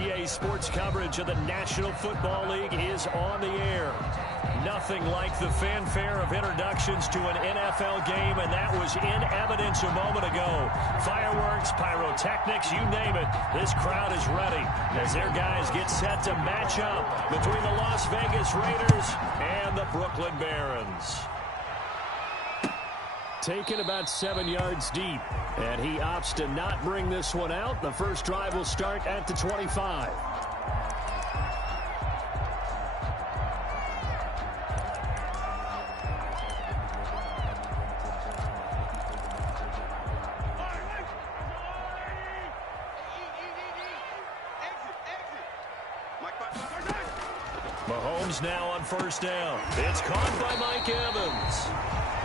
EA Sports coverage of the National Football League is on the air. Nothing like the fanfare of introductions to an NFL game, and that was in evidence a moment ago. Fireworks, pyrotechnics, you name it. This crowd is ready as their guys get set to match up between the Las Vegas Raiders and the Brooklyn Barons. Taken about 7 yards deep, and he opts to not bring this one out. The first drive will start at the 25. Mahomes now on first down. It's caught by Mike Evans.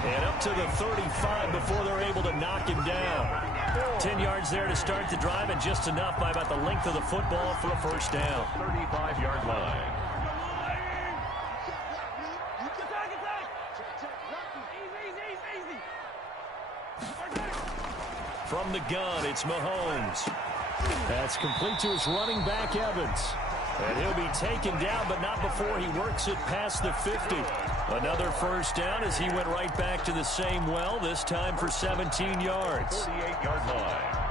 And up to the 35 before they're able to knock him down. 10 yards there to start the drive, and just enough by about the length of the football for a first down. 35-yard line. From the gun, it's Mahomes. That's complete to his running back, Evans. And he'll be taken down, but not before he works it past the 50. Another first down as he went right back to the same well, this time for 17 yards. 48-yard line.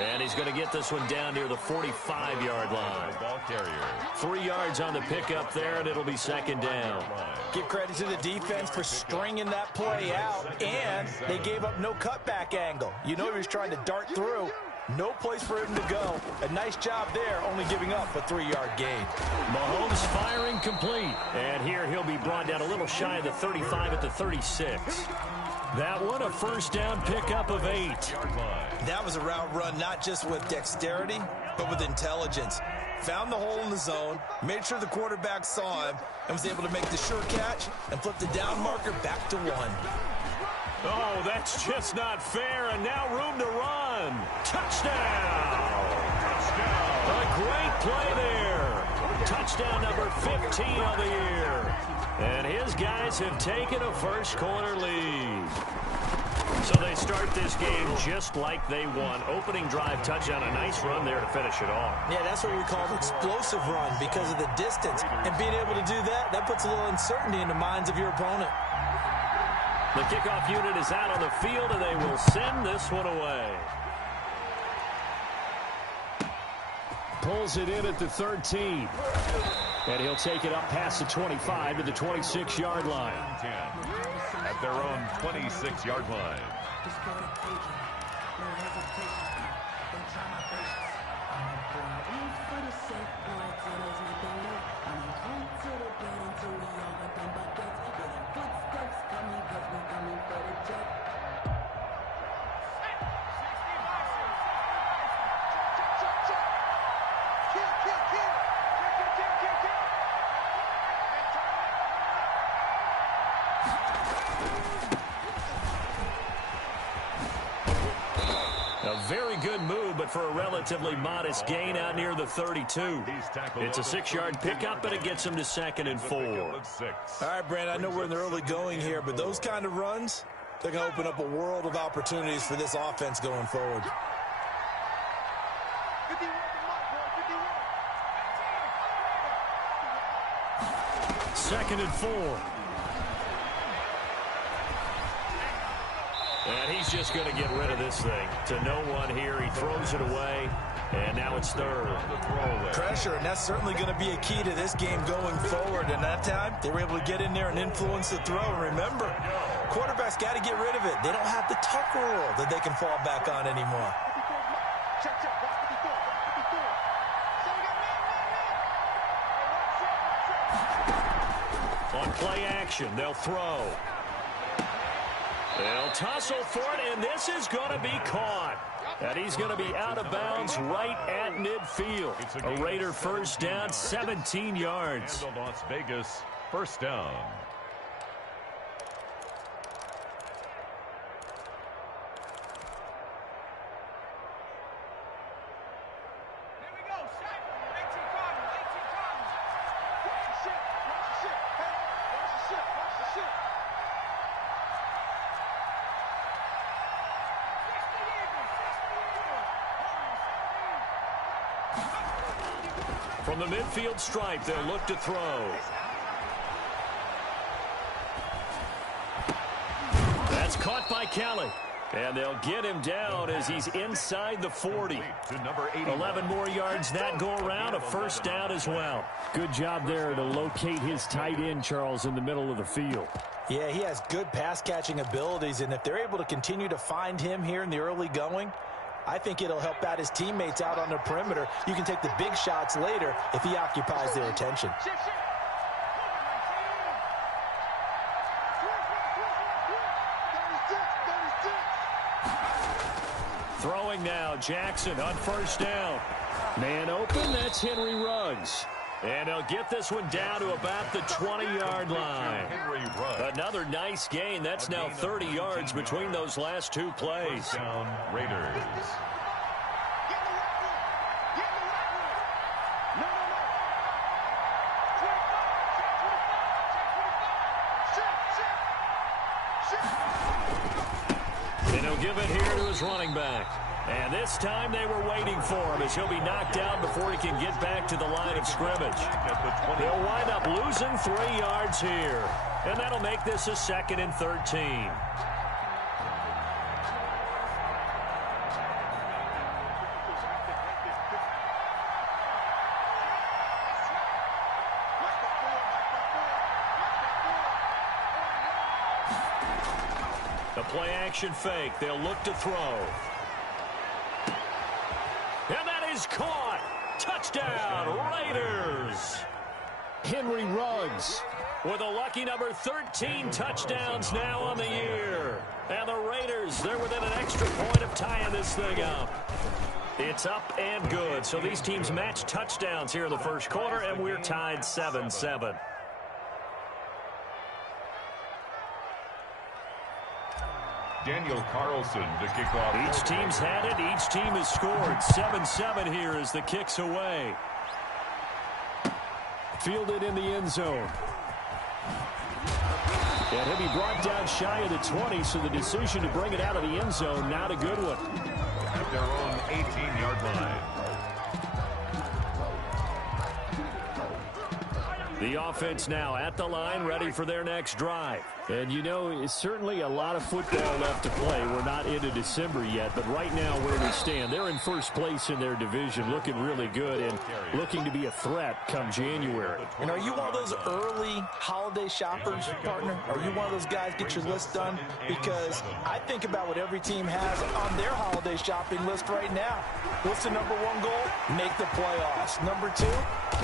And he's going to get this one down near the 45-yard line. Ball carrier. 3 yards on the pickup there, and it'll be second down. Give credit to the defense for stringing that play out, and they gave up no cutback angle. You know he was trying to dart through. No place for him to go. A nice job there, only giving up a 3-yard gain. Mahomes firing complete. And here he'll be brought down a little shy of the 35 at the 36. That one, a first down pickup of 8. That was a route run not just with dexterity, but with intelligence. Found the hole in the zone, made sure the quarterback saw him, and was able to make the sure catch and flip the down marker back to 1. Oh, that's just not fair, and now room to run. Touchdown! A great play there. Touchdown number 15 of the year. And his guys have taken a first-quarter lead. So they start this game just like they won. Opening drive touchdown, a nice run there to finish it off. Yeah, that's what we call an explosive run because of the distance. And being able to do that, that puts a little uncertainty in the minds of your opponent. The kickoff unit is out on the field, and they will send this one away. Pulls it in at the 13. And he'll take it up past the 25 to the 26-yard line. 10 at their own 26-yard line. Very good move, but for a relatively modest gain out near the 32. It's a 6-yard pickup, but it gets him to 2nd and 4. All right, Brandon, I know we're in the early going here, but those kind of runs, they're going to open up a world of opportunities for this offense going forward. Second and 4. And he's just going to get rid of this thing. To no one here. He throws it away. And now it's third. Pressure, and that's certainly going to be a key to this game going forward. And that time, they were able to get in there and influence the throw. And remember, quarterbacks got to get rid of it. They don't have the tuck rule that they can fall back on anymore. On play action, they'll throw. They'll tussle for it, and this is going to be caught. And he's going to be out of bounds right at midfield. A Raider first down, 17 yards. And the Las Vegas first down. From the midfield stripe, they'll look to throw. That's caught by Kelly. And they'll get him down as he's inside the 40. 11 more yards that go around, a first down as well. Good job there to locate his tight end, Charles, in the middle of the field. Yeah, he has good pass-catching abilities, and if they're able to continue to find him here in the early going, I think it'll help out his teammates out on the perimeter. You can take the big shots later if he occupies their attention. Throwing now, Jackson on first down. Man open, that's Henry Ruggs. And they'll get this one down to about the 20-yard line. Another nice gain. That's now 30 yards between those last two plays. Down Raiders. And he'll give it here to his running back. And this time they were waiting for him as he'll be knocked down before he can get back to the line of scrimmage. He'll wind up losing 3 yards here. And that'll make this a 2nd and 13. The play action fake. They'll look to throw. And that is caught. Touchdown, Raiders. Henry Ruggs With a lucky number 13 touchdowns now on the year. And the Raiders, they're within an extra point of tying this thing up. It's up and good. So these teams match touchdowns here in the first quarter, and we're tied 7-7. Daniel Carlson to kick off. Each team's had it. Each team has scored. 7-7 here as the kick's away. fielded in the end zone. And he'll be brought down shy of the 20, so the decision to bring it out of the end zone, not a good one. At their own 18-yard line. The offense now at the line, ready for their next drive. And, you know, it's certainly a lot of football left to play. We're not into December yet, but right now where we stand, they're in first place in their division, looking really good and looking to be a threat come January. And are you one of those early holiday shoppers, partner? Are you one of those guys get your list done? Because I think about what every team has on their holiday shopping list right now. What's the number one goal? Make the playoffs. Number two,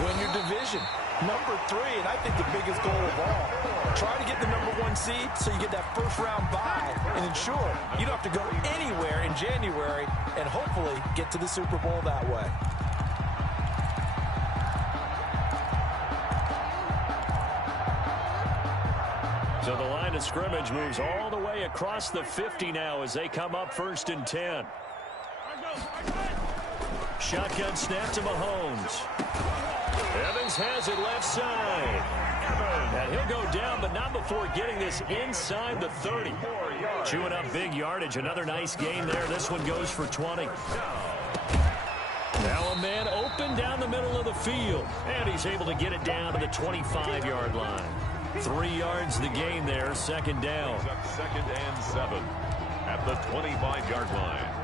win your division. Number three, and I think the biggest goal of all, try to get the number one seed so you get that first round bye and ensure you don't have to go anywhere in January and hopefully get to the Super Bowl that way. So the line of scrimmage moves all the way across the 50 now as they come up 1st and 10. Shotgun snap to Mahomes. Evans has it left side. And he'll go down, but not before getting this inside the 30. Chewing up big yardage. Another nice gain there. This one goes for 20. Now a man open down the middle of the field. And he's able to get it down to the 25-yard line. 3 yards the gain there. 2nd down. 2nd and 7 at the 25-yard line.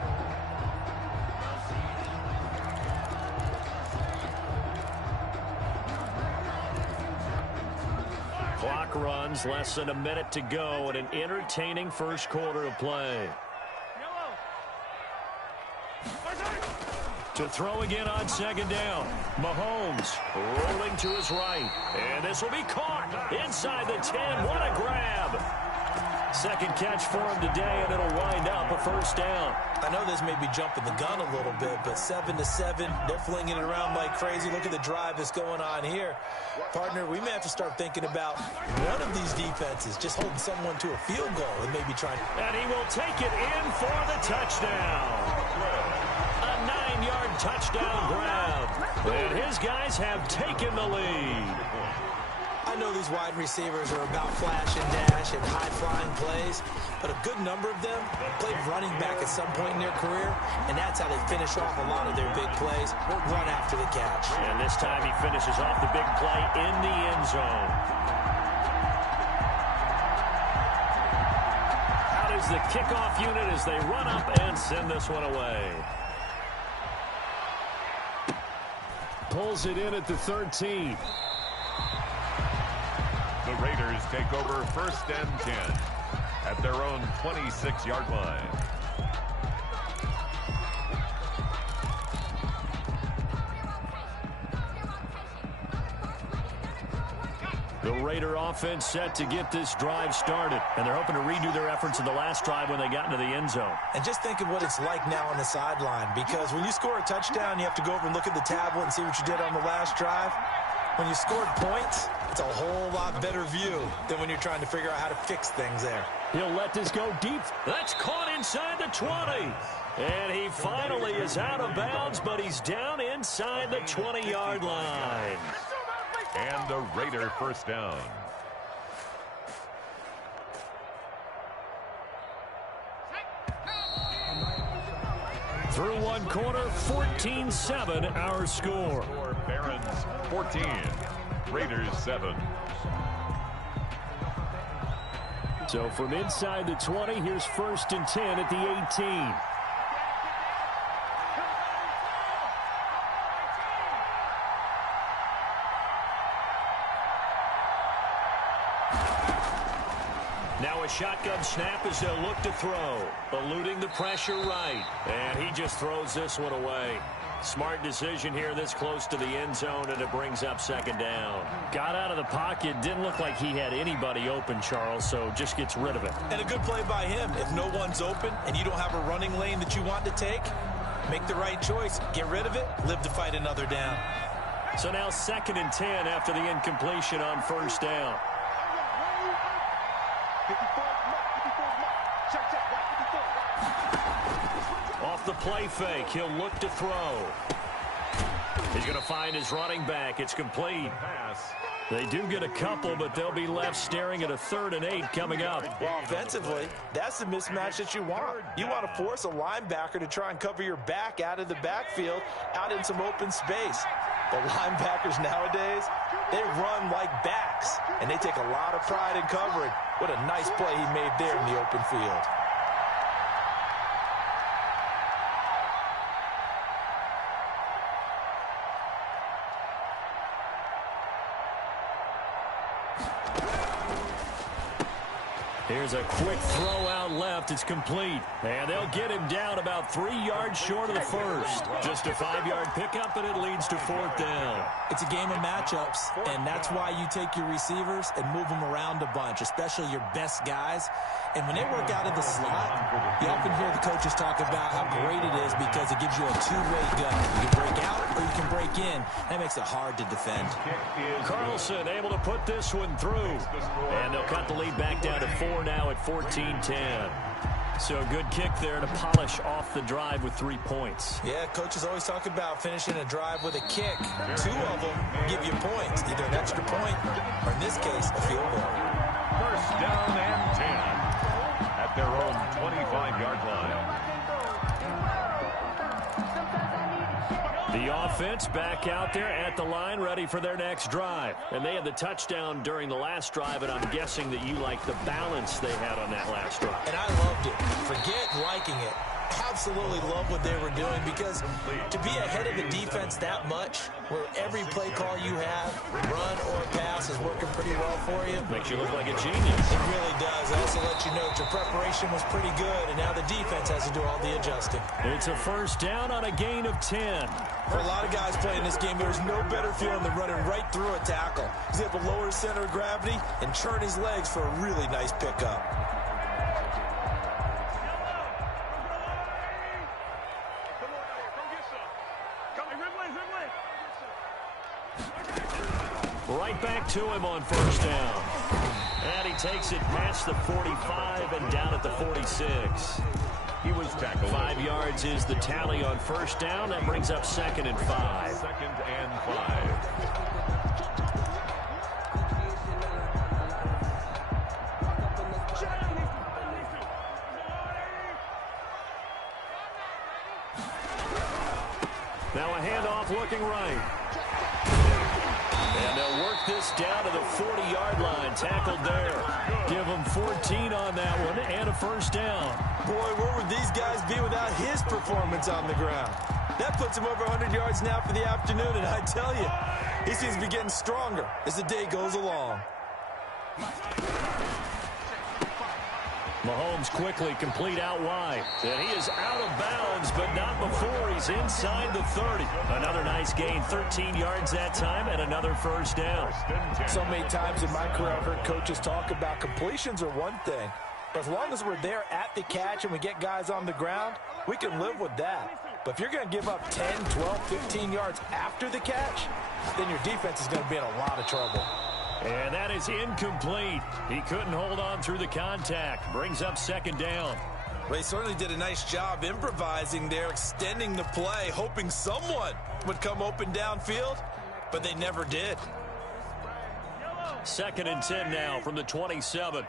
Clock runs, less than a minute to go, and an entertaining first quarter of play. To throw again on 2nd down. Mahomes rolling to his right. And this will be caught inside the 10. What a grab. 2nd catch for him today, and it'll wind up a 1st down. I know this may be jumping the gun a little bit, but 7-7, they're flinging it around like crazy. Look at the drive that's going on here. Partner, we may have to start thinking about one of these defenses just holding someone to a field goal and maybe trying. And he will take it in for the touchdown. A 9-yard touchdown grab. And his guys have taken the lead. I know these wide receivers are about flash and dash and high-flying plays, but a good number of them played running back at some point in their career, and that's how they finish off a lot of their big plays, run after the catch. And this time he finishes off the big play in the end zone. Out is the kickoff unit as they run up and send this one away. Pulls it in at the 13. The Raiders take over 1st and 10 at their own 26-yard line. The Raider offense set to get this drive started, and they're hoping to redo their efforts in the last drive when they got into the end zone. And just think of what it's like now on the sideline, because when you score a touchdown, you have to go over and look at the tablet and see what you did on the last drive. When you scored points, it's a whole lot better view than when you're trying to figure out how to fix things there. He'll let this go deep. That's caught inside the 20. And he finally is out of bounds, but he's down inside the 20-yard line. And a Raider 1st down. Through one quarter, 14-7 our score. Barons 14, Raiders 7. So from inside the 20, here's 1st and 10 at the 18. Now a shotgun snap as they'll look to throw. Eluding the pressure right. And he just throws this one away. Smart decision here this close to the end zone, and it brings up 2nd down. Got out of the pocket. Didn't look like he had anybody open, Charles, so just gets rid of it. And a good play by him. If no one's open and you don't have a running lane that you want to take, make the right choice. Get rid of it. Live to fight another down. So now 2nd and 10 after the incompletion on 1st down. Off the play fake, he'll look to throw. He's going to find his running back. It's complete. They do get a couple, but they'll be left staring at a 3rd and 8 coming up. Well, offensively, that's the mismatch that you want. You want to force a linebacker to try and cover your back out of the backfield, out in some open space. The linebackers nowadays, they run like backs, and they take a lot of pride in covering. What a nice play he made there in the open field. Here's a quick throw out left. It's complete. And they'll get him down about 3 yards short of the first. Just a 5-yard pickup, and it leads to 4th down. It's a game of matchups, and that's why you take your receivers and move them around a bunch, especially your best guys. And when they work out of the slot, you often hear the coaches talk about how great it is because it gives you a two-way gun. You can break out or you can break in. That makes it hard to defend. Carlson able to put this one through. And they'll cut the lead back down to 4 now at 14-10. So a good kick there to polish off the drive with 3 points. Yeah, coaches always talk about finishing a drive with a kick. 2 of them give you points, either an extra point or, in this case, a field goal. 1st down and 10 at their own 25-yard line. The offense back out there at the line, ready for their next drive. And they had the touchdown during the last drive, and I'm guessing that you like the balance they had on that last drive. And I loved it. Forget liking it. Absolutely love what they were doing, because to be ahead of the defense that much, where every play call you have, run or pass, is working pretty well for you. Makes you look like a genius. It really does. It also lets you know that your preparation was pretty good, and now the defense has to do all the adjusting. It's a 1st down on a gain of 10. For a lot of guys playing this game, there's no better feeling than running right through a tackle. He's able to lower his center of gravity and turn his legs for a really nice pickup. Right back to him on 1st down. And he takes it past the 45 and down at the 46. He was tackled. 5 yards is the tally on 1st down. That brings up 2nd and 5. 2nd and 5. Now a handoff looking right. And they'll work this down to the 40-yard line. Tackled there. Give them 14 on that one and a first down. Boy, where would these guys be without his performance on the ground? That puts him over 100 yards now for the afternoon, and I tell you, he seems to be getting stronger as the day goes along. Mahomes quickly complete out wide. And he is out of bounds, but not before he's inside the 30. Another nice gain, 13 yards that time, and another first down. So many times in my career I've heard coaches talk about completions are one thing. But as long as we're there at the catch and we get guys on the ground, we can live with that. But if you're going to give up 10, 12, 15 yards after the catch, then your defense is going to be in a lot of trouble. And that is incomplete. He couldn't hold on through the contact. Brings up second down. Well, he certainly did a nice job improvising there, extending the play, hoping someone would come open downfield, but they never did. 2nd and 10 now from the 27.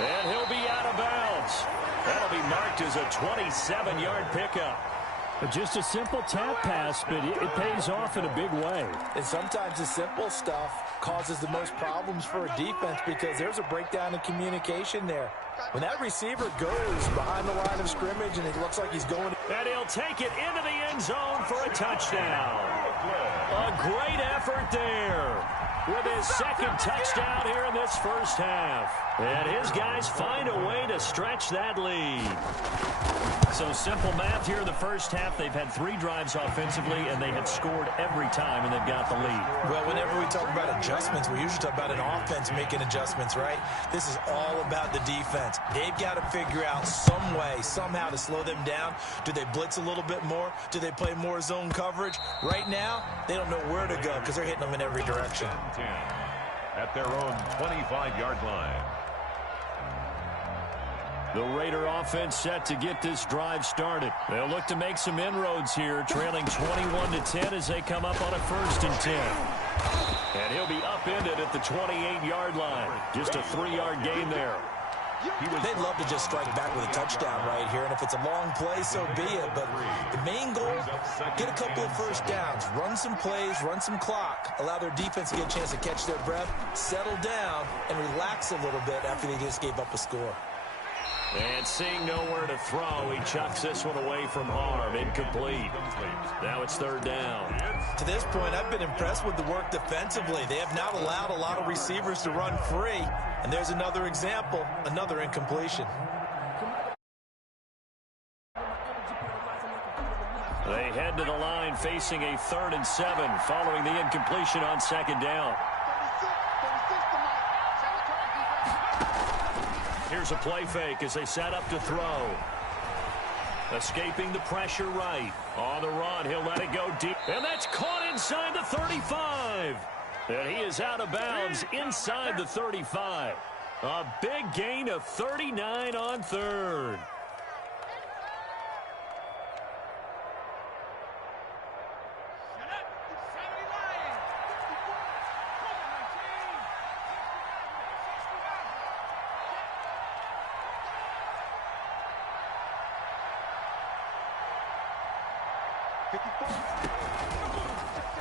And he'll be out of bounds. That'll be marked as a 27-yard pickup. Just a simple tap pass, but it pays off in a big way. And sometimes the simple stuff causes the most problems for a defense because there's a breakdown in communication there. When that receiver goes behind the line of scrimmage and it looks like he's going... And he'll take it into the end zone for a touchdown. A great effort there with his second touchdown here in this first half. And his guys find a way to stretch that lead. So simple math here in the first half. They've had 3 drives offensively, and they have scored every time, and they've got the lead. Well, whenever we talk about adjustments, we usually talk about an offense making adjustments, right? This is all about the defense. They've got to figure out some way, somehow to slow them down. Do they blitz a little bit more? Do they play more zone coverage? Right now, they don't know where to go because they're hitting them in every direction. At their own 25-yard line. The Raider offense set to get this drive started. They'll look to make some inroads here, trailing 21-10 as they come up on a 1st and 10. And he'll be upended at the 28-yard line. Just a 3-yard gain there. They'd love to just strike back with a touchdown right here, and if it's a long play, so be it. But the main goal, get a couple of first downs, run some plays, run some clock, allow their defense to get a chance to catch their breath, settle down, and relax a little bit after they just gave up a score. And seeing nowhere to throw, he chucks this one away from harm. Incomplete. Now it's 3rd down. To this point, I've been impressed with the work defensively. They have not allowed a lot of receivers to run free. And there's another example, another incompletion. They head to the line facing a 3rd and 7 following the incompletion on 2nd down. Here's a play fake as they set up to throw. Escaping the pressure right. On the run, he'll let it go deep. And that's caught inside the 35. And he is out of bounds inside the 35. A big gain of 39 on 3rd.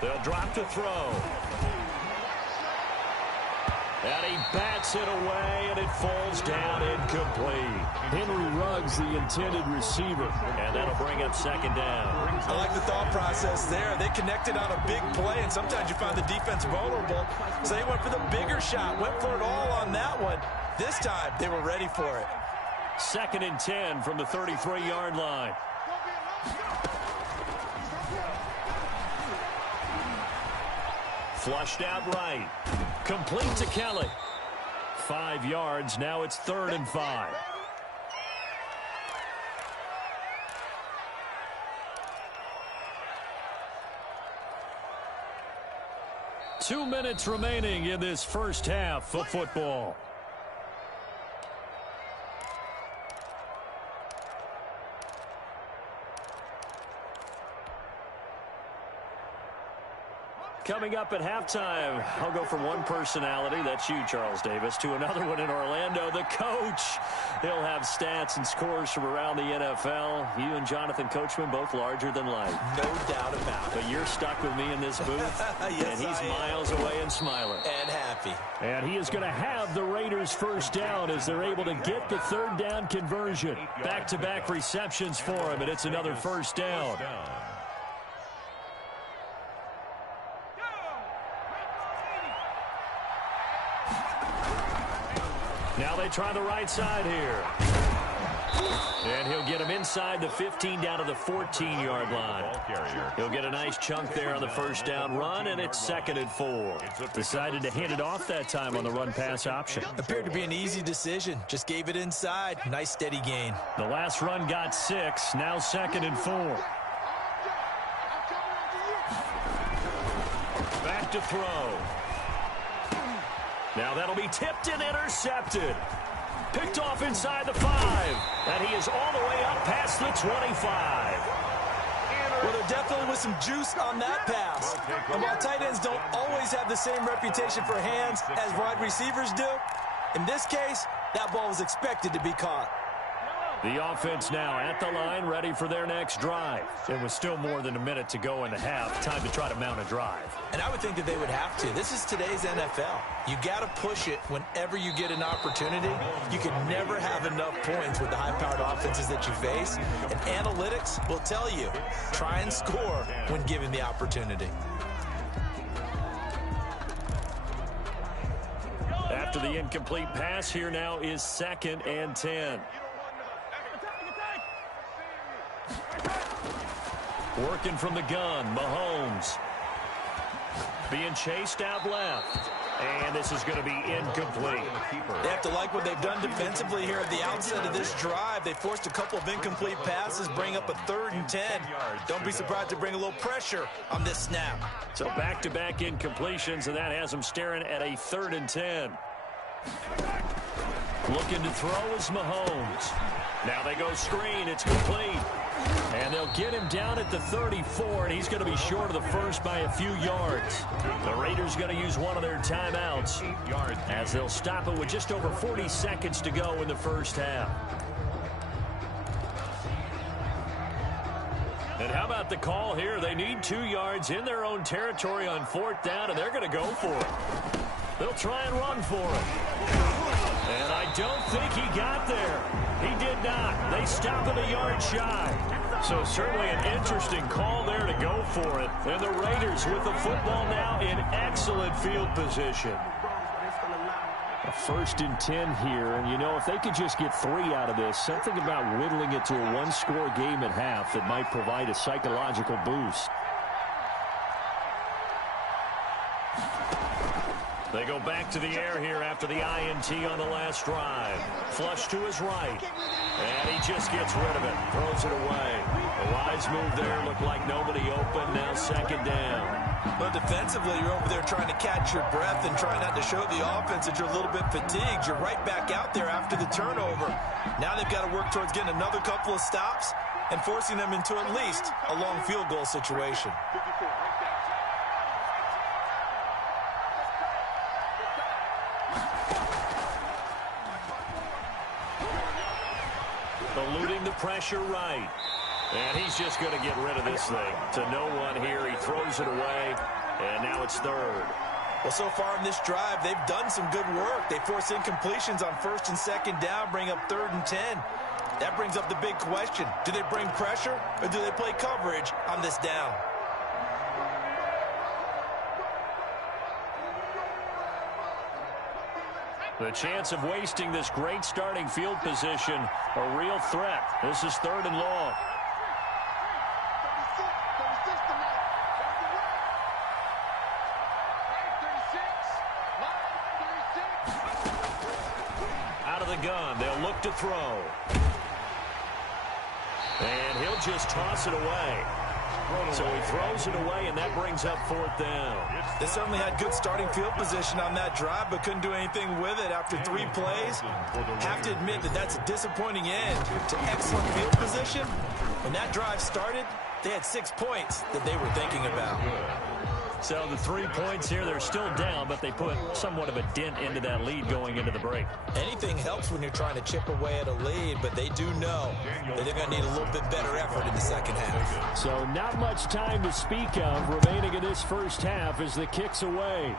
They'll drop to throw. And he bats it away, and it falls down incomplete. Henry Ruggs, the intended receiver. And that'll bring up 2nd down. I like the thought process there. They connected on a big play, and sometimes you find the defense vulnerable. So they went for the bigger shot, went for it all on that one. This time, they were ready for it. 2nd and 10 from the 33-yard line. Flushed out right. Complete to Kelly. 5 yards. Now it's 3rd and 5. Two minutes remaining in this first half of football. Coming up at halftime, I'll go from one personality, that's you, Charles Davis, to another one in Orlando, the coach. He'll have stats and scores from around the NFL. You and Jonathan Coachman, both larger than life. No doubt about it. But you're stuck with me in this booth, yes, and he's miles away and smiling. And happy. And he is going to have the Raiders first down as they're able to get the third down conversion. Back-to-back receptions for him, and it's another first down. Now they try the right side here. And he'll get him inside the 15 down to the 14-yard line. He'll get a nice chunk there on the first down run, and it's 2nd and 4. Decided to hand it off that time on the run-pass option. Appeared to be an easy decision. Just gave it inside. Nice steady gain. The last run got 6. Now 2nd and 4. Back to throw. Now that'll be tipped and intercepted. Picked off inside the 5. And he is all the way up past the 25. Well, there definitely was some juice on that pass. And while tight ends don't always have the same reputation for hands as wide receivers do, in this case, that ball was expected to be caught. The offense now at the line, ready for their next drive. It was still more than a minute to go in the half. Time to try to mount a drive. And I would think that they would have to. This is today's NFL. You got to push it whenever you get an opportunity. You can never have enough points with the high-powered offenses that you face. And analytics will tell you, try and score when given the opportunity. After the incomplete pass, here now is 2nd and 10. Working from the gun, Mahomes. Being chased out left. And this is going to be incomplete. They have to like what they've done defensively here at the outset of this drive. They forced a couple of incomplete passes, bring up a 3rd and 10. Don't be surprised to bring a little pressure on this snap. So back-to-back incompletions, and that has them staring at a 3rd and 10. Looking to throw is Mahomes. Now they go screen. It's complete. And they'll get him down at the 34, and he's going to be short of the first by a few yards. The Raiders going to use one of their timeouts as they'll stop it with just over 40 seconds to go in the first half. And how about the call here? They need 2 yards in their own territory on 4th down, and they're going to go for it. They'll try and run for it. And I don't think he got there. He did not. They stop him a yard shy. So certainly an interesting call there to go for it. And the Raiders with the football now in excellent field position. A 1st and 10 here. And, you know, if they could just get 3 out of this, something about whittling it to a one-score game at half that might provide a psychological boost. They go back to the air here after the INT on the last drive. Flush to his right. And he just gets rid of it. Throws it away. A wise move there. Looked like nobody open. Now 2nd down. But defensively, you're over there trying to catch your breath and try not to show the offense that you're a little bit fatigued. You're right back out there after the turnover. Now they've got to work towards getting another couple of stops and forcing them into at least a long field goal situation. Eluding the pressure right. And he's just going to get rid of this thing. To no one here. He throws it away. And now it's 3rd. Well, so far in this drive, they've done some good work. They force incompletions on 1st and 2nd down, bring up 3rd and 10. That brings up the big question. Do they bring pressure or do they play coverage on this down? The chance of wasting this great starting field position, a real threat. This is 3rd and long. Out of the gun, they'll look to throw. And he'll just toss it away. So he throws it away, and that brings up 4th down. They certainly had good starting field position on that drive, but couldn't do anything with it after 3 plays. Have to admit that that's a disappointing end to excellent field position. When that drive started, they had 6 points that they were thinking about. So the 3 points here, they're still down, but they put somewhat of a dent into that lead going into the break. Anything helps when you're trying to chip away at a lead, but they do know that they're going to need a little bit better effort in the second half. So not much time to speak of remaining in this first half as the kick's away.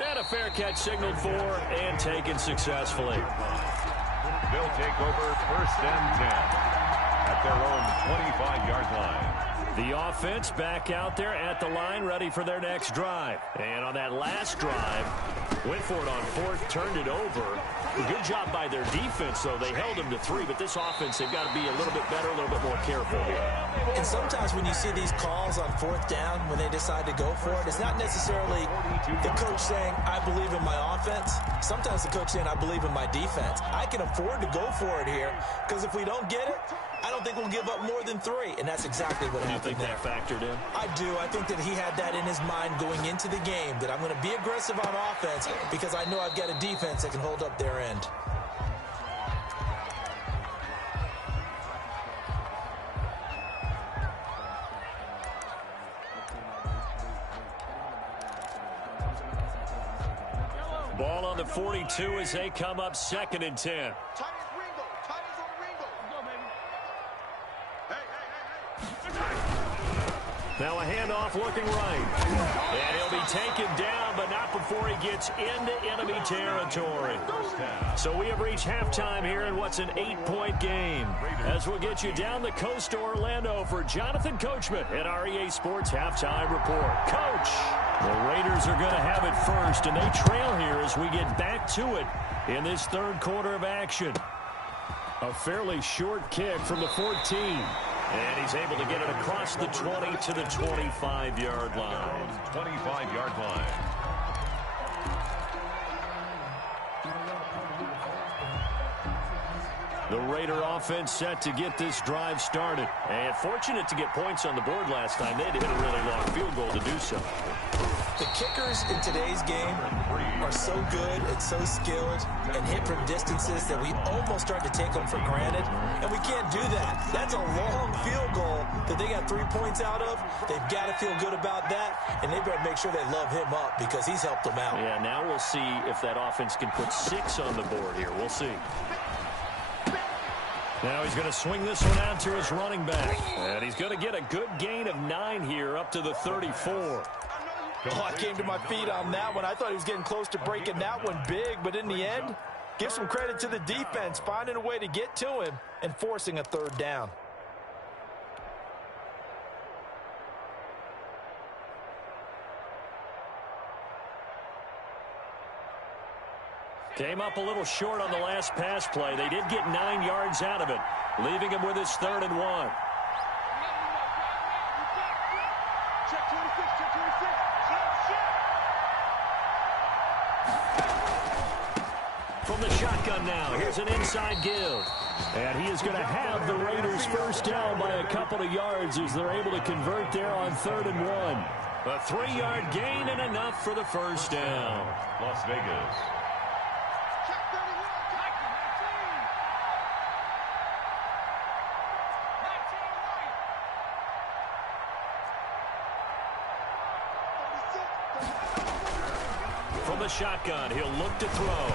And a fair catch signaled for and taken successfully. They'll take over first and 10 at their own 25-yard line. The offense back out there at the line, ready for their next drive. And on that last drive, went for it on fourth, turned it over. Good job by their defense, though. They held them to 3, but this offense, they've got to be a little bit better, a little bit more careful here. And sometimes when you see these calls on fourth down, when they decide to go for it, it's not necessarily the coach saying, I believe in my offense. Sometimes the coach saying, I believe in my defense. I can afford to go for it here, because if we don't get it, I don't think we'll give up more than 3, and that's exactly what happened there. You think that factored in? I do. I think that he had that in his mind going into the game, that I'm going to be aggressive on offense because I know I've got a defense that can hold up their end. Ball on the 42 as they come up 2nd and 10. Now a handoff looking right. And he'll be taken down, but not before he gets into enemy territory. So we have reached halftime here in what's an 8-point game. As we'll get you down the coast to Orlando for Jonathan Coachman at our EA Sports Halftime Report. Coach, the Raiders are going to have it first, and they trail here as we get back to it in this third quarter of action. A fairly short kick from the 14. And he's able to get it across the 20 to the 25-yard line. 25-yard line. The Raider offense set to get this drive started. And fortunate to get points on the board last time. They had to hit a really long field goal to do so. The kickers in today's game are so good and so skilled and hit from distances that we almost start to take them for granted, and we can't do that. That's a long field goal that they got 3 points out of. They've got to feel good about that, and they better make sure they love him up because he's helped them out. Yeah, now we'll see if that offense can put 6 on the board here. We'll see. Now he's going to swing this one out to his running back, and he's going to get a good gain of 9 here up to the 34. Oh, I came to my feet on that one. I thought he was getting close to breaking that one big, but in the end, give some credit to the defense, finding a way to get to him and forcing a third down. Came up a little short on the last pass play. They did get 9 yards out of it, leaving him with his 3rd and 1. From the shotgun now, here's an inside give. And he is going to have the Raiders first down by a couple of yards as they're able to convert there on 3rd and 1. A 3-yard gain and enough for the first down. Las Vegas. From the shotgun, he'll look to throw.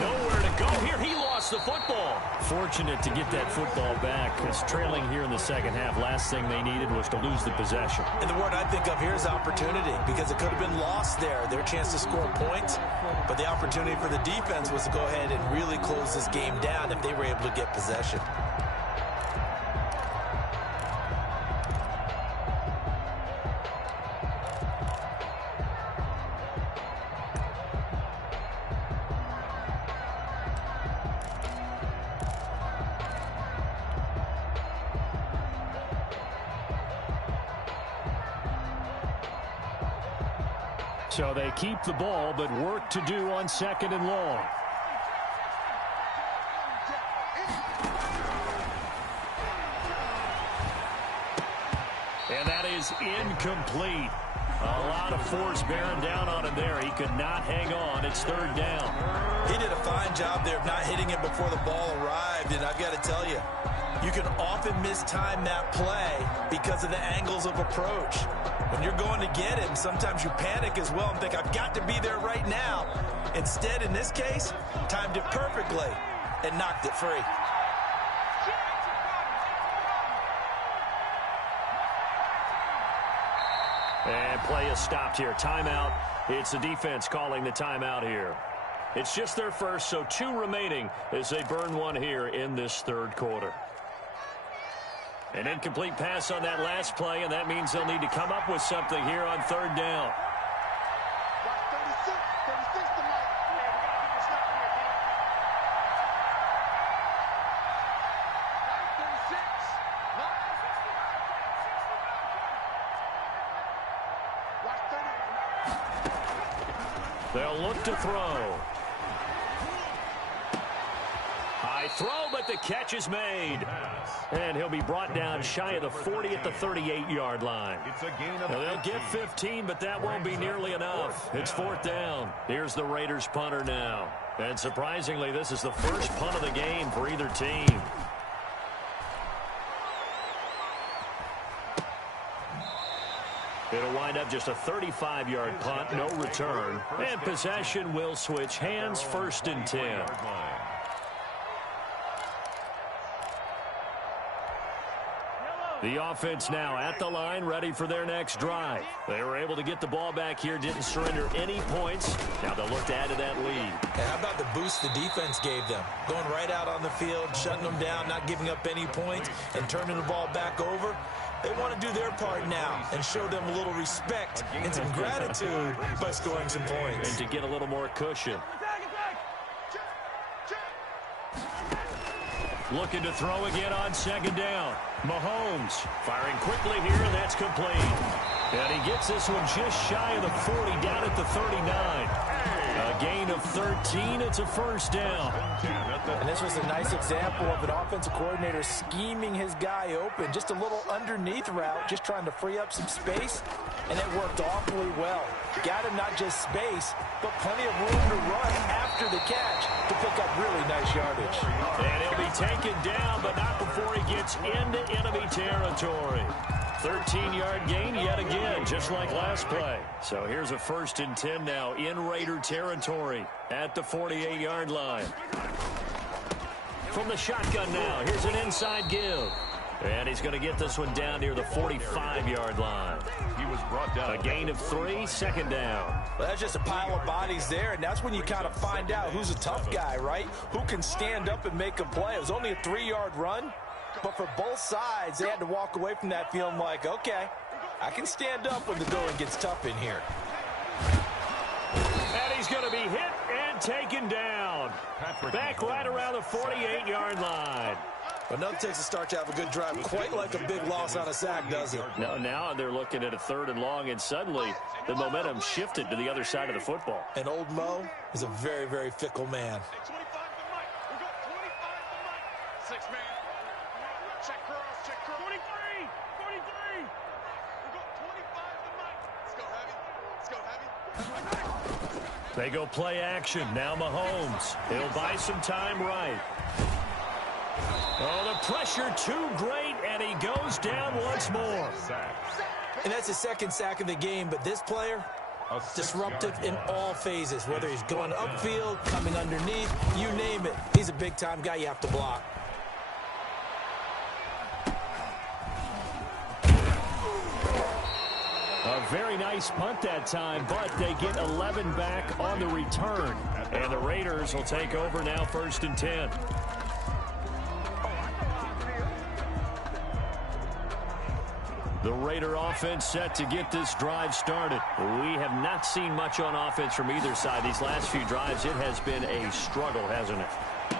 Nowhere to go here. He lost the football. Fortunate to get that football back, because trailing here in the second half, last thing they needed was to lose the possession. And the word I think of here is opportunity, because it could have been lost there. Their chance to score points, but the opportunity for the defense was to go ahead and really close this game down if they were able to get possession. So they keep the ball, but work to do on 2nd and long. And that is incomplete. A lot of force bearing down on him there. He could not hang on. It's 3rd down. He did a fine job there of not hitting it before the ball arrived, and I've got to tell you, You can often mistime that play because of the angles of approach. When you're going to get him, sometimes you panic as well and think, I've got to be there right now. Instead, in this case, timed it perfectly and knocked it free. And play is stopped here. Timeout. It's the defense calling the timeout here. It's just their first, so 2 remaining as they burn one here in this third quarter. An incomplete pass on that last play, and that means they'll need to come up with something here on third down. They'll look to throw. High throw, but the catch is made. And he'll be brought down shy of the 40 at the 38-yard line. It's a gain of now they'll get 15, but that won't be nearly enough. It's fourth down. Here's the Raiders punter now. And surprisingly, this is the first punt of the game for either team. It'll wind up just a 35-yard punt, no return. And possession will switch hands, first and 10. The offense now at the line, ready for their next drive. They were able to get the ball back here, didn't surrender any points. Now they'll look to add to that lead. And how about the boost the defense gave them? Going right out on the field, shutting them down, not giving up any points, and turning the ball back over. They want to do their part now and show them a little respect and some gratitude by scoring some points. And to get a little more cushion. Looking to throw again on second down. Mahomes firing quickly here, and that's complete. And he gets this one just shy of the 40, down at the 39. A gain of 13. It's a first down. And this was a nice example of an offensive coordinator scheming his guy open. Just a little underneath route, just trying to free up some space, and it worked awfully well. Got him not just space, but plenty of room to run after the catch to pick up really nice yardage. And he'll be taken down, but not before he gets into enemy territory. 13-yard gain yet again, just like last play. So here's a first and 10 now in Raider territory at the 48-yard line. From the shotgun now, here's an inside give. And he's going to get this one down near the 45-yard line. He was brought down. A gain of 3, second down. Well, that's just a pile of bodies there, and that's when you kind of find out who's a tough guy, right? Who can stand up and make a play. It was only a 3-yard run, but for both sides, they had to walk away from that feeling like, okay, I can stand up when the going gets tough in here. And he's going to be hit and taken down. Back right around the 48-yard line. But nothing takes a start to have a good drive. Quite like a big loss on a sack, does it? No, now they're looking at a third and long, and suddenly the momentum shifted to the other side of the football. And old Mo is a very, very fickle man. They go play action. Now Mahomes. He'll buy some time right. Oh, the pressure too great, and he goes down once more. And that's the second sack of the game, but this player, disruptive in all phases, whether he's going upfield, coming underneath, you name it. He's a big-time guy you have to block. A very nice punt that time, but they get 11 back on the return. And the Raiders will take over now, first and 10. The Raider offense set to get this drive started. We have not seen much on offense from either side. These last few drives, it has been a struggle, hasn't it?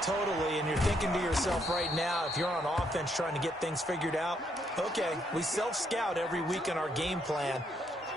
Totally, and you're thinking to yourself right now, if you're on offense trying to get things figured out, okay, we self-scout every week in our game plan.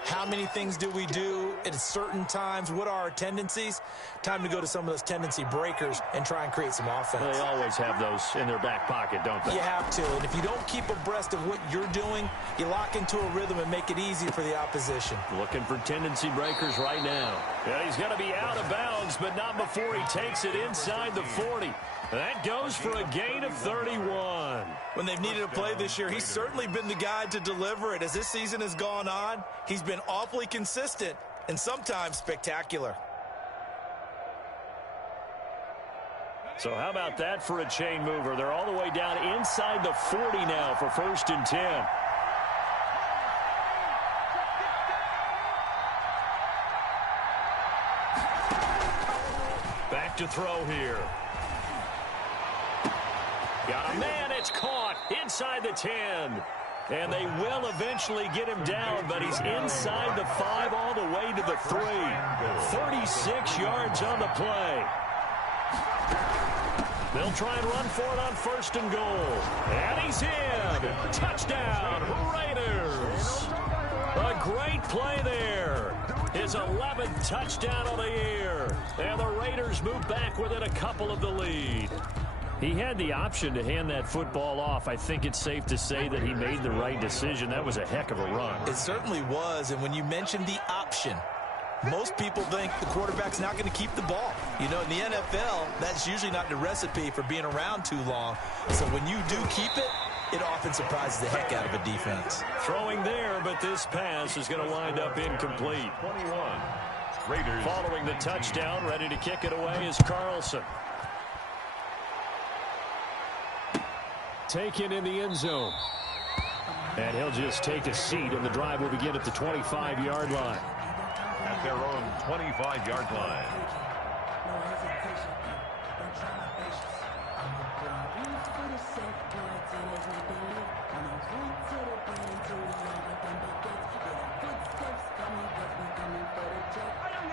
How many things do we do at certain times? What are our tendencies? Time to go to some of those tendency breakers and try and create some offense. They always have those in their back pocket, don't they? You have to, and if you don't keep abreast of what you're doing, you lock into a rhythm and make it easy for the opposition. Looking for tendency breakers right now. Yeah, he's going to be out of bounds, but not before he takes it inside the 40. That goes for a gain of 31. When they've needed a play this year, he's certainly been the guy to deliver it. As this season has gone on, he's been awfully consistent and sometimes spectacular. So how about that for a chain mover? They're all the way down inside the 40 now for 1st and 10. Back to throw here. Got a man, it's caught inside the 10. And they will eventually get him down, but he's inside the 5 all the way to the 3. 36 yards on the play. They'll try and run for it on 1st and goal. And he's in. Touchdown, Raiders. A great play there. His 11th touchdown of the year. And the Raiders move back within a couple of the lead. He had the option to hand that football off. I think it's safe to say that he made the right decision. That was a heck of a run. It certainly was. And when you mentioned the option, most people think the quarterback's not going to keep the ball. You know, in the NFL, that's usually not the recipe for being around too long. So when you do keep it, it often surprises the heck out of a defense. Throwing there, but this pass is going to wind up incomplete. 21. Raiders. Following the touchdown, ready to kick it away is Carlson. Taken in the end zone. And he'll just take a seat, and the drive will begin at the 25-yard line. At their own 25-yard line.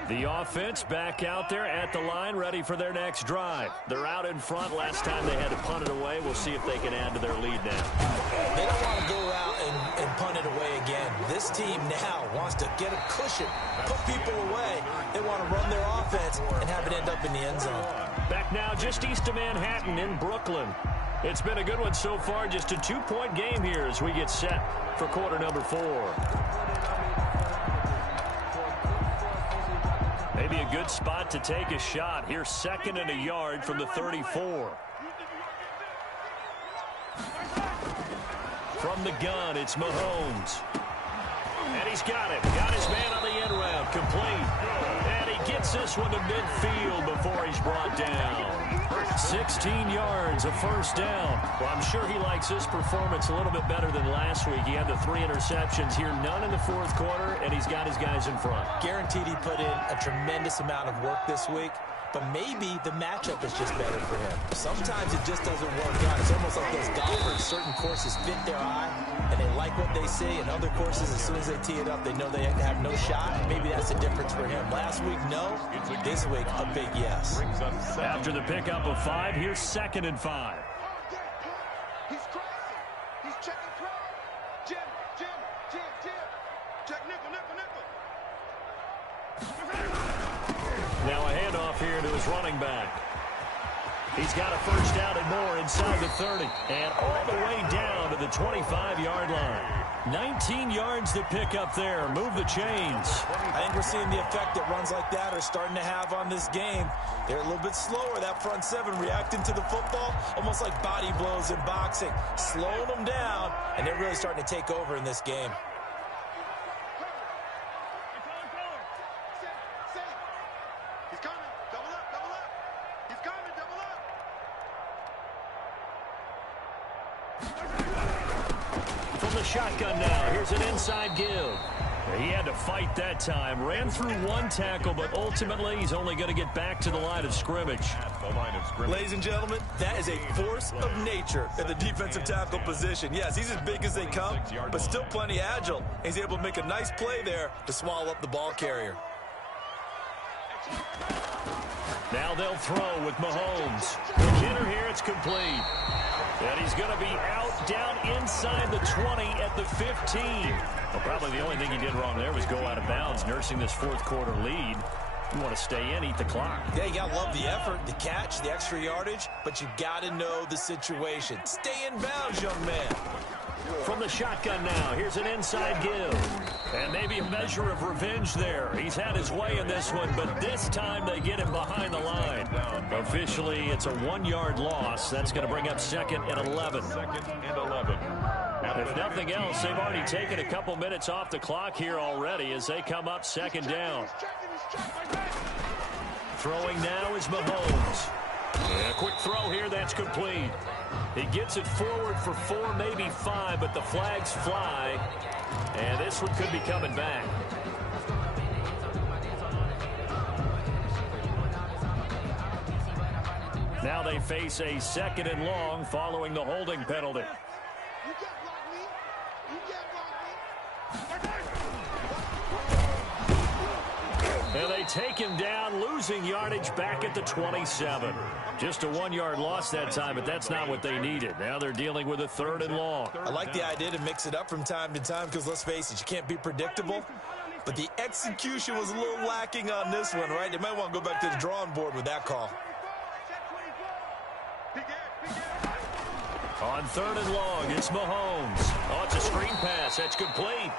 The offense back out there at the line, ready for their next drive. They're out in front. Last time they had to punt it away. We'll see if they can add to their lead now. They don't want to go out and punt it away again. This team now wants to get a cushion, put people away. They want to run their offense and have it end up in the end zone. Back now just east of Manhattan in Brooklyn. It's been a good one so far. Just a 2-point game here as we get set for quarter number 4. Maybe a good spot to take a shot. Here's 2nd and a yard from the 34. From the gun, it's Mahomes. And he's got it. Got his man on the end route. Complete. And he gets this one to midfield before he's brought down. 16 yards, a 1st down. Well, I'm sure he likes his performance a little bit better than last week. He had the 3 interceptions here, none in the 4th quarter, and he's got his guys in front. Guaranteed he put in a tremendous amount of work this week, but maybe the matchup is just better for him. Sometimes it just doesn't work out. It's almost like those golfers. Certain courses fit their eye, and they like what they see. And other courses, as soon as they tee it up, they know they have no shot. Maybe that's the difference for him. Last week, no. This week, a big yes. After the pickup of 5, here's 2nd and 5. He's crossing. He's checking crowd. Jim. Check nickel. Now a handoff here to his running back. He's got a 1st down and more inside the 30. And all the way down to the 25-yard line. 19 yards to pick up there. Move the chains. I think we're seeing the effect that runs like that are starting to have on this game. They're a little bit slower, that front 7, reacting to the football, almost like body blows in boxing. Slowing them down, and they're really starting to take over in this game. Shotgun now. Here's an inside give. He had to fight that time. Ran through 1 tackle, but ultimately he's only going to get back to the line of scrimmage. Ladies and gentlemen, that is a force of nature at the defensive tackle position. Yes, he's as big as they come, but still plenty agile. He's able to make a nice play there to swallow up the ball carrier. Now they'll throw with Mahomes. The hitter here, it's complete. And he's going to be out down inside the 20 at the 15. Well, probably the only thing he did wrong there was go out of bounds, nursing this 4th quarter lead. You want to stay in, eat the clock. Yeah, you got to love the effort, the catch, the extra yardage, but you got to know the situation. Stay in bounds, young man. From the shotgun now, here's an inside give. And maybe a measure of revenge there. He's had his way in this one, but this time they get him behind the line. Officially, it's a 1-yard loss. That's going to bring up 2nd and 11. 2nd and 11. If nothing else, they've already taken a couple minutes off the clock here already as they come up 2nd down. Throwing now is Mahomes. And a quick throw here, that's complete. He gets it forward for 4, maybe 5, but the flags fly. And this one could be coming back. Now they face a 2nd and long following the holding penalty. And they take him down, losing yardage back at the 27. Just a 1-yard loss that time, but that's not what they needed. Now they're dealing with a 3rd and long. I like the idea to mix it up from time to time because, let's face it, you can't be predictable. But the execution was a little lacking on this one, right? They might want to go back to the drawing board with that call. On 3rd and long, it's Mahomes. Oh, it's a screen pass. That's complete.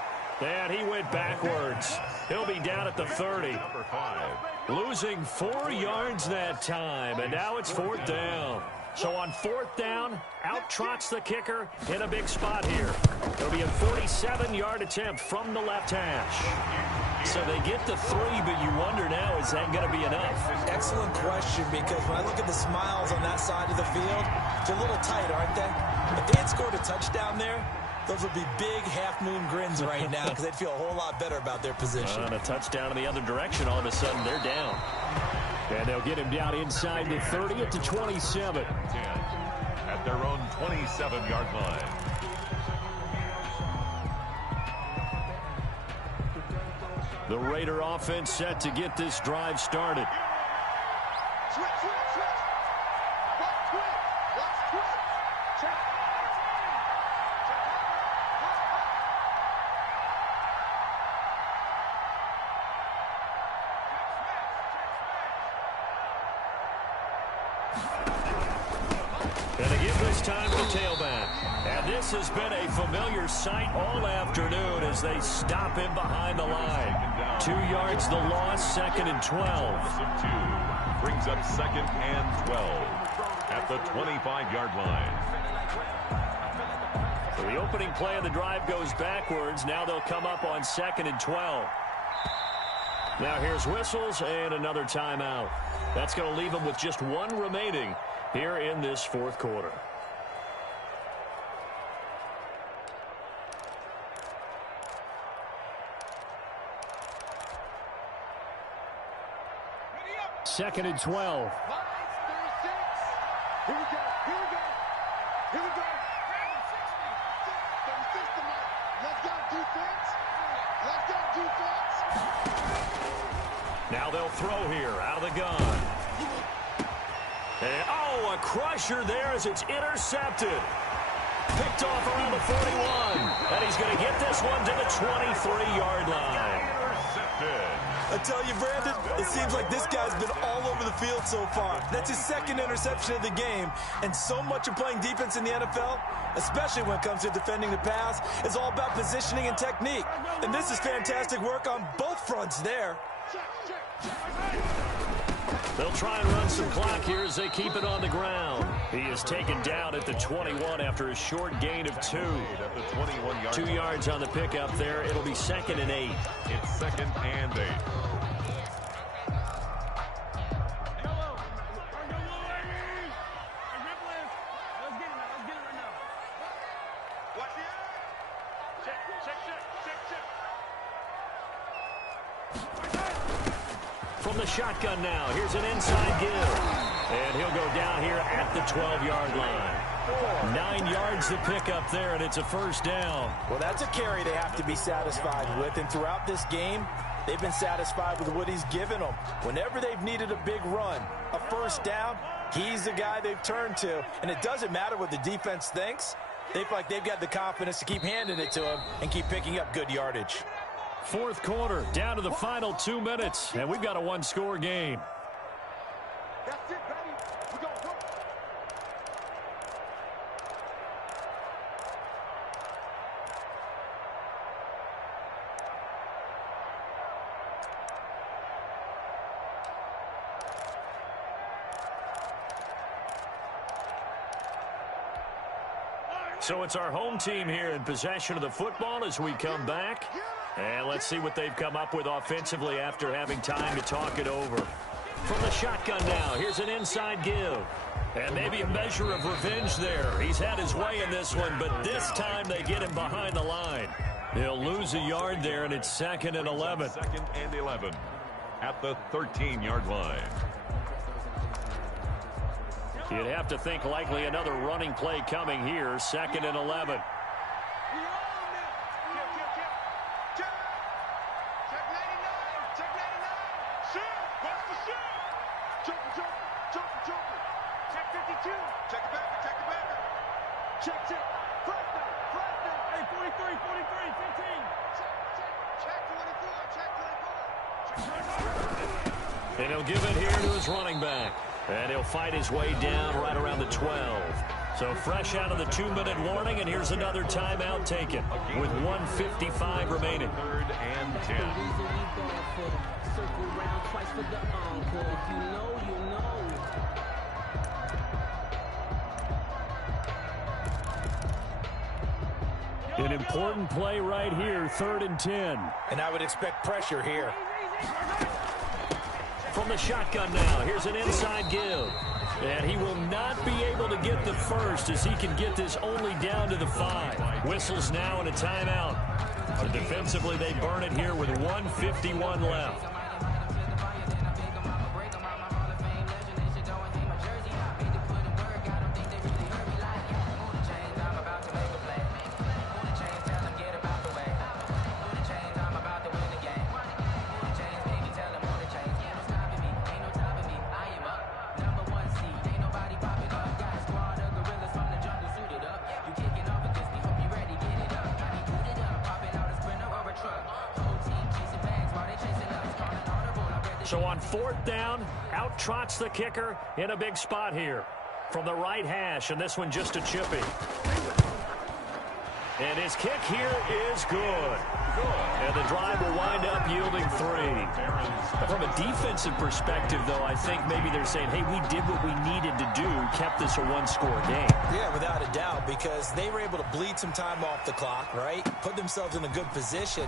And he went backwards. He'll be down at the 30. Number 5. Losing 4 yards that time, and now it's 4th down. So on 4th down, out trots the kicker in a big spot here. It'll be a 47-yard attempt from the left hash. So they get the 3, but you wonder now, is that going to be enough? Excellent question, because when I look at the smiles on that side of the field, they're a little tight, aren't they? If they had scored a touchdown there, those would be big half-moon grins right now because they'd feel a whole lot better about their position. On a touchdown in the other direction, all of a sudden they're down. And they'll get him down inside the 30 at the 27. 10 at their own 27-yard line. The Raider offense set to get this drive started. Switch, switch, switch. Watch quick. Watch quick. Check. And they give this time to the tailback. And this has been a familiar sight all afternoon as they stop him behind the line. 2 yards the loss, 2nd and 12. Of 2 brings up 2nd and 12 at the 25-yard line. So the opening play of the drive goes backwards. Now they'll come up on 2nd and 12. Now here's whistles and another timeout. That's going to leave them with just 1 remaining here in this 4th quarter. Second and 12. 5, 36. Here we go. Here we go. Here we go. 36 tonight. Let's go defense. Let's go defense. Now they'll throw here out of the gun. And, oh, a crusher there as it's intercepted. Picked off around the 41. And he's going to get this one to the 23-yard line. Intercepted. I tell you, Brandon, it seems like this guy's been all over the field so far. That's his 2nd interception of the game. And so much of playing defense in the NFL, especially when it comes to defending the pass, is all about positioning and technique. And this is fantastic work on both fronts there. They'll try and run some clock here as they keep it on the ground. He is taken down at the 21 after a short gain of 2. At the 21-yard 2 yards on the pickup there. It'll be 2nd and 8. It's 2nd and 8. From the shotgun now, here's an inside give. And he'll go down here at the 12-yard line. 9 yards to pick up there, and it's a 1st down. Well, that's a carry they have to be satisfied with. And throughout this game, they've been satisfied with what he's given them. Whenever they've needed a big run, a 1st down, he's the guy they've turned to. And it doesn't matter what the defense thinks. They feel like they've got the confidence to keep handing it to him and keep picking up good yardage. Fourth quarter, down to the final 2 minutes, and we've got a one-score game. That's it, baby. We're going to work. So it's our home team here in possession of the football as we come back. And let's see what they've come up with offensively after having time to talk it over. From the shotgun now, here's an inside give. And maybe a measure of revenge there. He's had his way in this one, but this time they get him behind the line. He'll lose a yard there, and it's 2nd and 11. 2nd and 11 at the 13-yard line. You'd have to think likely another running play coming here, 2nd and 11. And he'll give it here to his running back. And he'll fight his way down right around the 12. So fresh out of the 2-minute warning, and here's another timeout taken with 1:55 remaining. 3rd and 10. An important play right here, 3rd and 10. And I would expect pressure here. From the shotgun now, here's an inside give. And he will not be able to get the first as he can get this only down to the 5. Whistles now and a timeout. But defensively, they burn it here with 1:51 left. So on 4th down, out trots the kicker in a big spot here. From the right hash, and this one just a chippy. And his kick here is good. And the drive will wind up yielding 3. From a defensive perspective, though, I think maybe they're saying, hey, we did what we needed to do, kept this a one-score game. Yeah, without a doubt, because they were able to bleed some time off the clock, right? Put themselves in a good position,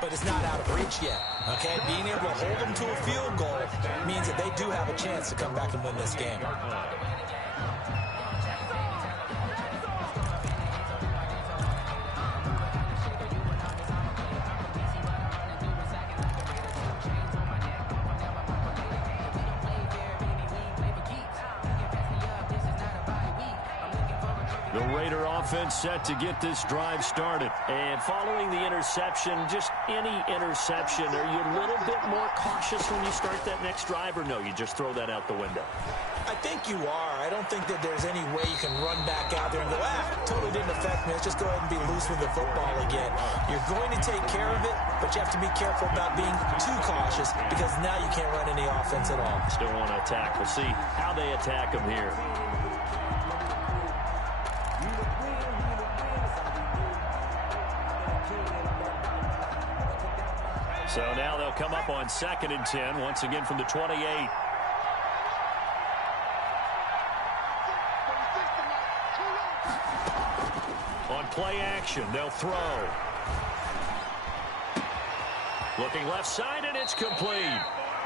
but it's not out of reach yet, okay? Being able to hold them to a field goal means that they do have a chance to come back and win this game. The Raider offense set to get this drive started. And following the interception, just any interception, are you a little bit more cautious when you start that next drive, or no, you just throw that out the window? I think you are. I don't think that there's any way you can run back out there and go, totally didn't affect me. Let's just go ahead and be loose with the football again. You're going to take care of it, but you have to be careful about being too cautious because now you can't run any offense at all. Still want to attack. We'll see how they attack them here. So now they'll come up on 2nd and 10, once again from the 28. On play action, they'll throw. Looking left side, and it's complete.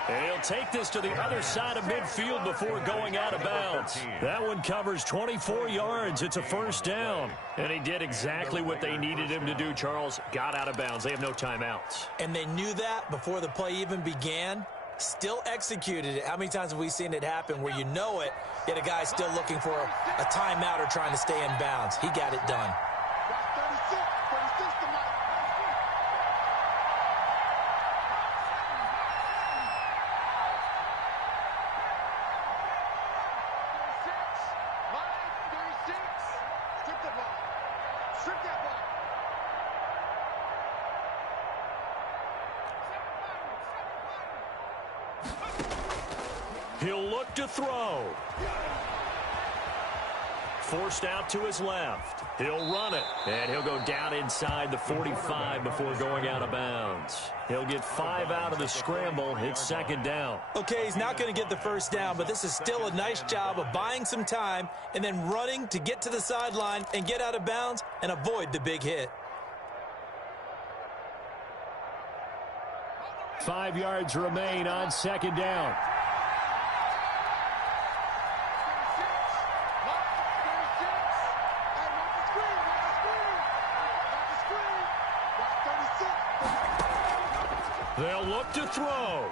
And he'll take this to the other side of midfield before going out of bounds. That one covers 24 yards. It's a 1st down. And he did exactly what they needed him to do, Charles. Got out of bounds. They have no timeouts. And they knew that before the play even began. Still executed it. How many times have we seen it happen where you know it, yet a guy's still looking for a timeout or trying to stay in bounds? He got it done. look to throw. Forced out to his left. He'll run it, and he'll go down inside the 45 before going out of bounds. He'll get 5 out of the scramble. It's second down. Okay, he's not going to get the first down, but this is still a nice job of buying some time and then running to get to the sideline and get out of bounds and avoid the big hit. 5 yards remain on second down. They'll look to throw.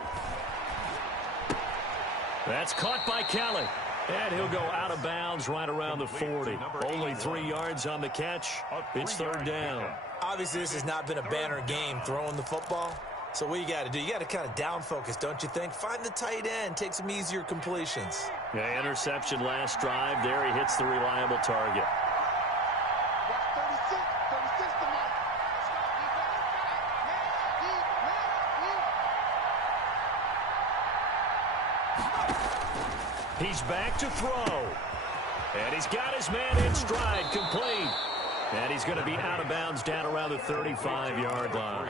That's caught by Kelly. And he'll go out of bounds right around the 40. Only 3 yards on the catch. It's third down. Obviously, this has not been a banner game throwing the football. So what you got to do, you got to kind of down focus, don't you think? Find the tight end, take some easier completions. Yeah, interception last drive. There he hits the reliable target. He's back to throw. And he's got his man in stride, complete. And he's going to be out of bounds down around the 35-yard line.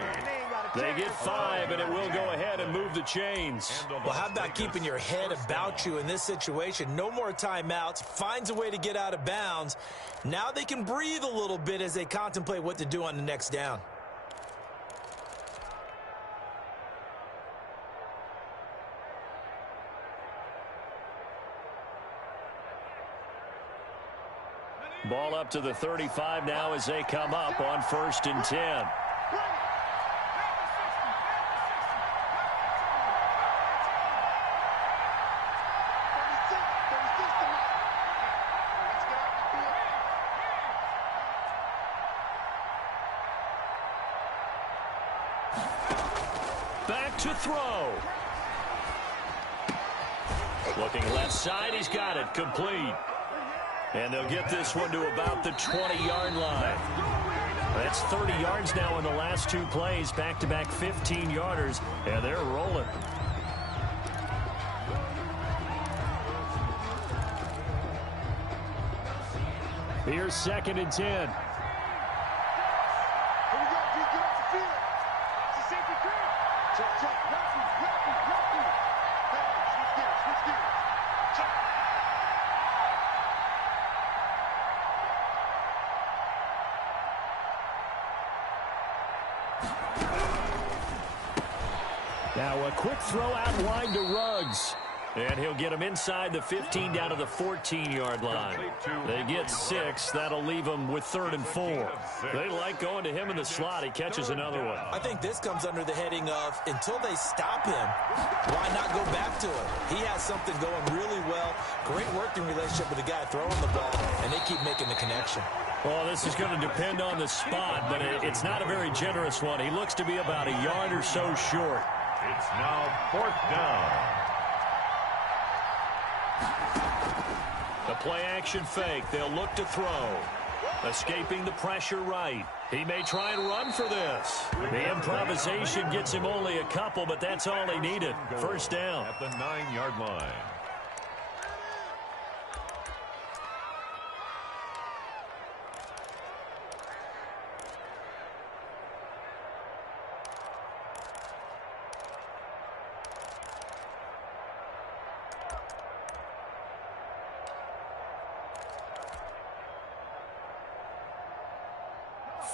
They get 5, and it will go ahead and move the chains. Well, how about keeping your head about you in this situation? No more timeouts. Finds a way to get out of bounds. Now they can breathe a little bit as they contemplate what to do on the next down. Ball up to the 35 now as they come up on 1st and 10. Back to throw. Looking left side, he's got it, complete. And they'll get this one to about the 20-yard line. That's 30 yards now in the last 2 plays, back-to-back 15-yarders, and they're rolling. Here's 2nd and 10. Now a quick throw out wide to Ruggs. And he'll get him inside the 15 down to the 14-yard line. They get 6. That'll leave them with 3rd and 4. They like going to him in the slot. He catches another one. I think this comes under the heading of until they stop him, why not go back to him? He has something going really well. Great working relationship with the guy throwing the ball, and they keep making the connection. Well, this is going to depend on the spot, but it's not a very generous one. He looks to be about a yard or so short. It's now 4th down. The play-action fake. They'll look to throw. Escaping the pressure right. He may try and run for this. The improvisation gets him only a couple, but that's all he needed. 1st down. At the 9-yard line.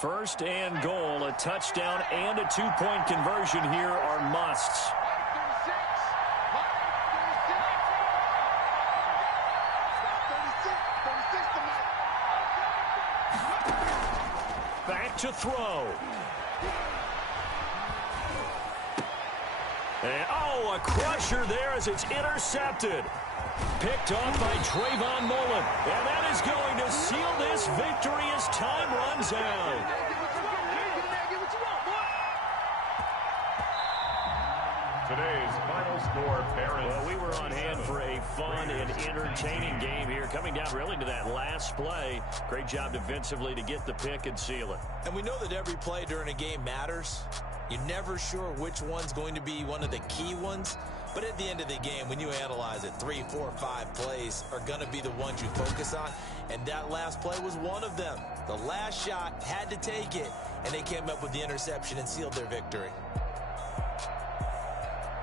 First and goal, a touchdown and a 2-point conversion here are musts. Back to throw. And, a crusher there as it's intercepted. Picked off by Trayvon Mullen. And that is going to seal this victory as time runs out. Today's final score, Parents. Well, we were on hand for a fun and entertaining game here. Coming down really to that last play. Great job defensively to get the pick and seal it. And we know that every play during a game matters. You're never sure which one's going to be one of the key ones. But at the end of the game, when you analyze it, 3, 4, 5 plays are going to be the ones you focus on. And that last play was one of them. The last shot had to take it, and they came up with the interception and sealed their victory.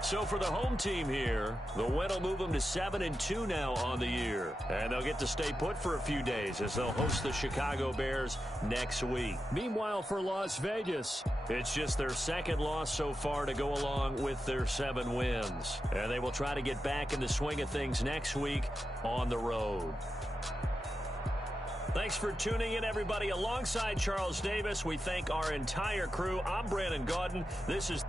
So for the home team here, the win will move them to 7-2 now on the year. And they'll get to stay put for a few days as they'll host the Chicago Bears next week. Meanwhile, for Las Vegas, it's just their second loss so far to go along with their 7 wins. And they will try to get back in the swing of things next week on the road. Thanks for tuning in, everybody. Alongside Charles Davis, we thank our entire crew. I'm Brandon Gaudin. This is